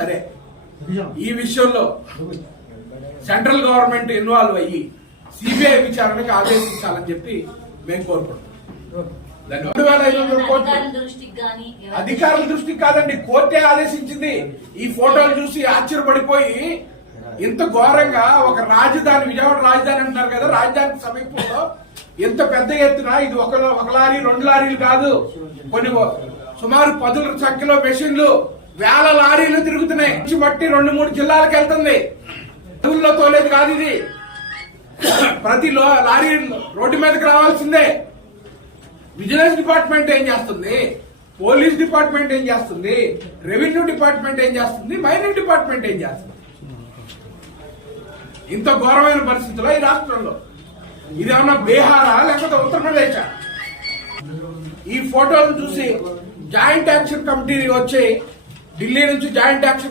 సరే, ఈ విషయంలో సెంట్రల్ గవర్నమెంట్ ఇన్వాల్వ్ అయ్యి సిబిఐ విచారణకు ఆదేశించాలని చెప్పి మేము కోరుకుంటున్నాం. 2,500 కోట్లు అధికారుల దృష్టికి కాదండి, కోర్టే ఆదేశించింది. ఈ ఫోటోలు చూసి ఆశ్చర్యపడిపోయి ఇంత ఘోరంగా ఒక రాజధాని, విజయవాడ రాజధాని అంటున్నారు కదా, రాజధాని సమీపంలో ఇంత పెద్ద ఎత్తున ఇది ఒక లారీ 2 లారీలు కాదు, కొన్ని సుమారు 10 సంఖ్యలో మెషిన్లు, వేల లారీలు తిరుగుతున్నాయి. బట్టి 2-3 జిల్లాలకు వెళ్తుంది. ఊళ్ళో తోలేదు కాదు ఇది. ప్రతి లారీ రోడ్డు మీదకి రావాల్సిందే. విజిలెన్స్ డిపార్ట్మెంట్ ఏం చేస్తుంది, పోలీస్ డిపార్ట్మెంట్ ఏం చేస్తుంది, రెవెన్యూ డిపార్ట్మెంట్ ఏం చేస్తుంది, మైనింగ్ డిపార్ట్మెంట్ ఏం చేస్తుంది? ఇంత ఘోరమైన పరిస్థితుల్లో ఈ రాష్ట్రంలో ఇదేమన్నా బీహారా లేకపోతే ఉత్తరప్రదేశ్? ఈ ఫోటోలను చూసి జాయింట్ యాక్షన్ కమిటీ వచ్చి ఢిల్లీ నుంచి జాయింట్ యాక్షన్